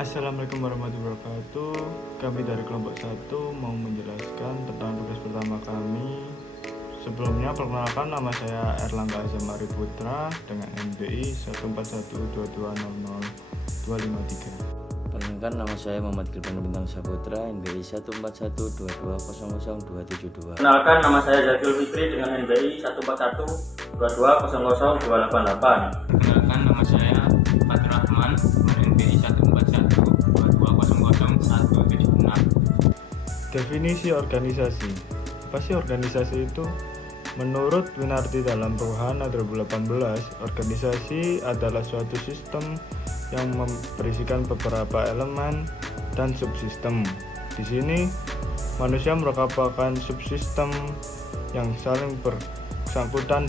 Assalamualaikum warahmatullahi wabarakatuh. Kami dari kelompok 1 mau menjelaskan tentang tugas pertama kami. Sebelumnya perkenalkan, nama saya Erlangga Azamari Putra dengan NBI 1412200253. Perkenalkan, nama saya Muhammad Gilban Bintang Saputra, NBI 1412200272. Perkenalkan, nama saya Zakil Fikri dengan NBI 1412200288. Perkenalkan, nama saya Fatur Rahman dengan NBI 1412200176. Definisi organisasi. Apa sih organisasi itu? Menurut Winardi dalam Ruhana 2018, organisasi adalah suatu sistem yang berisikan beberapa elemen dan subsistem. Di sini, manusia merupakan subsistem yang saling bersangkutan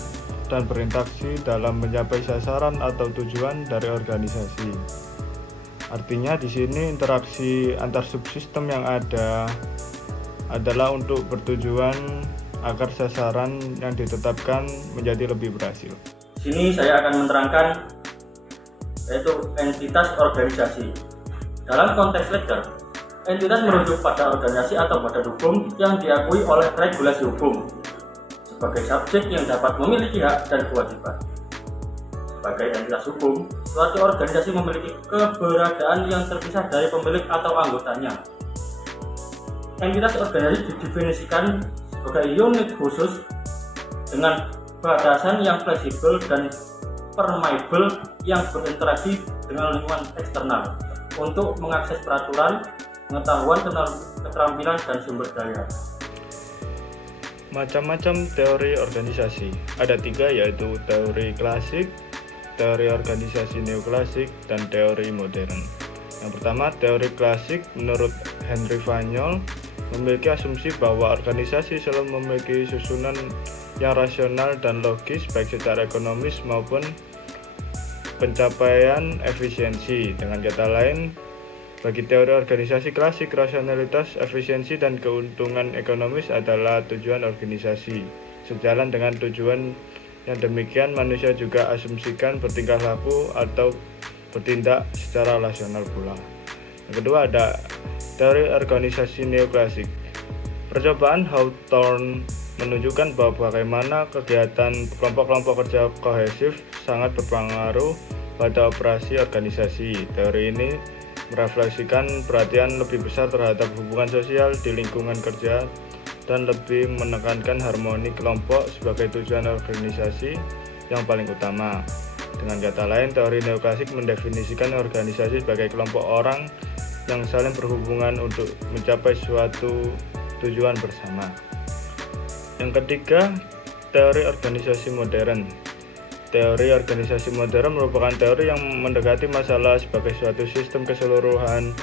dan berinteraksi dalam mencapai sasaran atau tujuan dari organisasi. Artinya di sini interaksi antar subsistem yang ada adalah untuk bertujuan agar sasaran yang ditetapkan menjadi lebih berhasil. Di sini saya akan menerangkan yaitu entitas organisasi. Dalam konteks legal, entitas merujuk pada organisasi atau badan hukum yang diakui oleh regulasi hukum sebagai subjek yang dapat memiliki hak dan kewajiban. Sebagai entitas hukum, suatu organisasi memiliki keberadaan yang terpisah dari pemilik atau anggotanya. Entitas organisasi didefinisikan sebagai unit khusus dengan batasan yang fleksibel dan permeable yang berinteraksi dengan lingkungan eksternal untuk mengakses peraturan, pengetahuan, keterampilan, dan sumber daya. Macam-macam teori organisasi. Ada 3, yaitu teori klasik, teori organisasi neoklasik, dan teori modern. Yang pertama, teori klasik menurut Henry Fayol memiliki asumsi bahwa organisasi selalu memiliki susunan yang rasional dan logis baik secara ekonomis maupun pencapaian efisiensi. Dengan kata lain, bagi teori organisasi klasik, rasionalitas, efisiensi, dan keuntungan ekonomis adalah tujuan organisasi. Sejalan dengan tujuan yang demikian, manusia juga asumsikan bertingkah laku atau bertindak secara rasional pula. Yang kedua, ada teori organisasi neoklasik. Percobaan Hawthorne menunjukkan bahwa bagaimana kegiatan kelompok-kelompok kerja kohesif sangat berpengaruh pada operasi organisasi. Teori ini merefleksikan perhatian lebih besar terhadap hubungan sosial di lingkungan kerja dan lebih menekankan harmoni kelompok sebagai tujuan organisasi yang paling utama. Dengan kata lain, teori neoklasik mendefinisikan organisasi sebagai kelompok orang yang saling berhubungan untuk mencapai suatu tujuan bersama. Yang ketiga, teori organisasi modern. Teori organisasi modern merupakan teori yang mendekati masalah sebagai suatu sistem keseluruhan,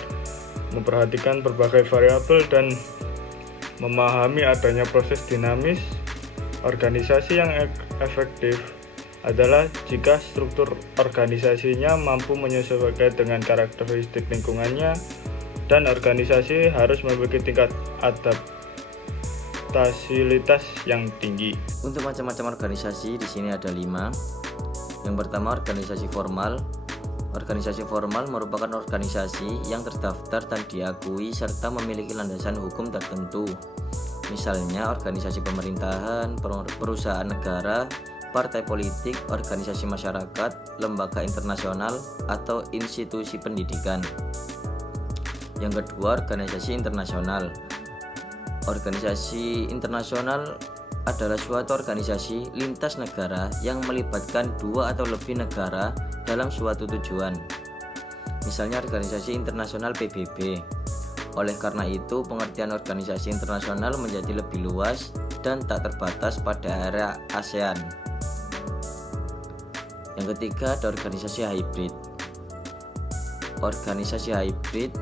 memperhatikan berbagai variabel dan memahami adanya proses dinamis. Organisasi yang efektif adalah jika struktur organisasinya mampu menyesuaikan dengan karakteristik lingkungannya, dan organisasi harus memiliki tingkat adaptabilitas yang tinggi. Untuk macam-macam organisasi di sini ada 5. Yang pertama, organisasi formal. Organisasi formal merupakan organisasi yang terdaftar dan diakui serta memiliki landasan hukum tertentu. Misalnya organisasi pemerintahan, perusahaan negara, partai politik, organisasi masyarakat, lembaga internasional, atau institusi pendidikan. Yang kedua, organisasi internasional. Organisasi internasional adalah suatu organisasi lintas negara yang melibatkan 2 atau lebih negara dalam suatu tujuan. Misalnya organisasi internasional PBB. Oleh karena itu, pengertian organisasi internasional menjadi lebih luas dan tak terbatas pada area ASEAN. Yang ketiga, ada organisasi hybrid. Organisasi hybrid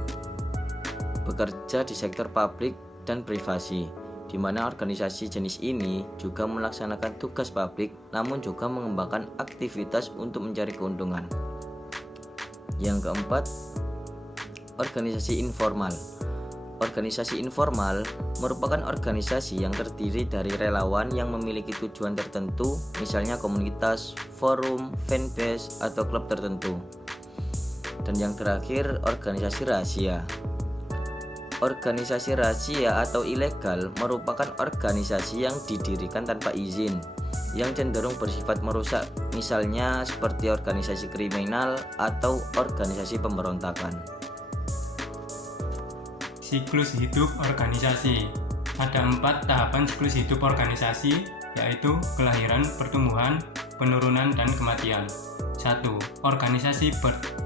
bekerja di sektor publik dan privasi, di mana organisasi jenis ini juga melaksanakan tugas publik namun juga mengembangkan aktivitas untuk mencari keuntungan. Yang keempat, organisasi informal. Organisasi informal merupakan organisasi yang terdiri dari relawan yang memiliki tujuan tertentu, misalnya komunitas, forum, fanbase, atau klub tertentu. Dan yang terakhir, organisasi rahasia. Organisasi rahasia atau ilegal merupakan organisasi yang didirikan tanpa izin, yang cenderung bersifat merusak, misalnya seperti organisasi kriminal atau organisasi pemberontakan. Siklus hidup organisasi. Ada 4 tahapan siklus hidup organisasi, yaitu kelahiran, pertumbuhan, penurunan, dan kematian. 1. Organisasi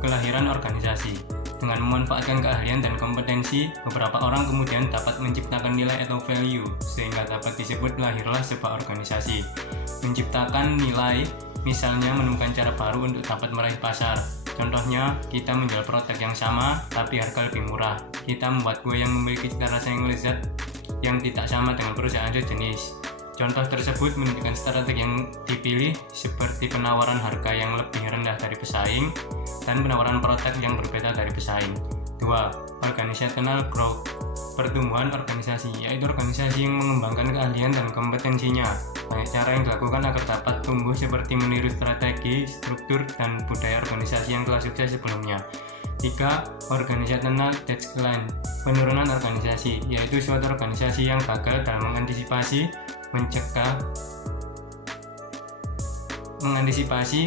kelahiran organisasi. Dengan memanfaatkan keahlian dan kompetensi, beberapa orang kemudian dapat menciptakan nilai atau value, sehingga dapat disebut lahirlah sebuah organisasi. Menciptakan nilai, misalnya menemukan cara baru untuk dapat meraih pasar. Contohnya, kita menjual produk yang sama, tapi harga lebih murah. Kita membuat kue yang memiliki cita rasa yang lezat, yang tidak sama dengan perusahaan sejenis. Contoh tersebut menunjukkan strategi yang dipilih, seperti penawaran harga yang lebih rendah dari pesaing dan penawaran produk yang berbeda dari pesaing. 2. Organizational growth. Pertumbuhan organisasi, yaitu organisasi yang mengembangkan keahlian dan kompetensinya. Banyak cara yang dilakukan agar dapat tumbuh, seperti meniru strategi, struktur, dan budaya organisasi yang telah sukses sebelumnya. 3. Organizational decline. Penurunan organisasi, yaitu suatu organisasi yang gagal dalam mengantisipasi,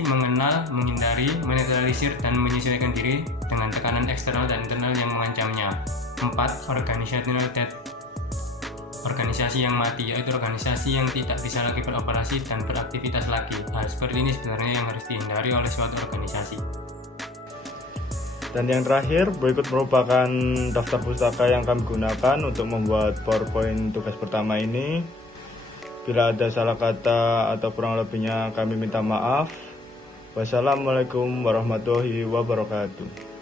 mengenal, menghindari, menetralisir, dan menyesuaikan diri dengan tekanan eksternal dan internal yang mengancamnya. 4. Organizational death. Organisasi yang mati, yaitu organisasi yang tidak bisa lagi beroperasi dan beraktivitas lagi. Hal seperti ini sebenarnya yang harus dihindari oleh suatu organisasi. Dan yang terakhir, berikut merupakan daftar pustaka yang kami gunakan untuk membuat PowerPoint tugas pertama ini. Bila ada salah kata atau kurang lebihnya, kami minta maaf. Wassalamualaikum warahmatullahi wabarakatuh.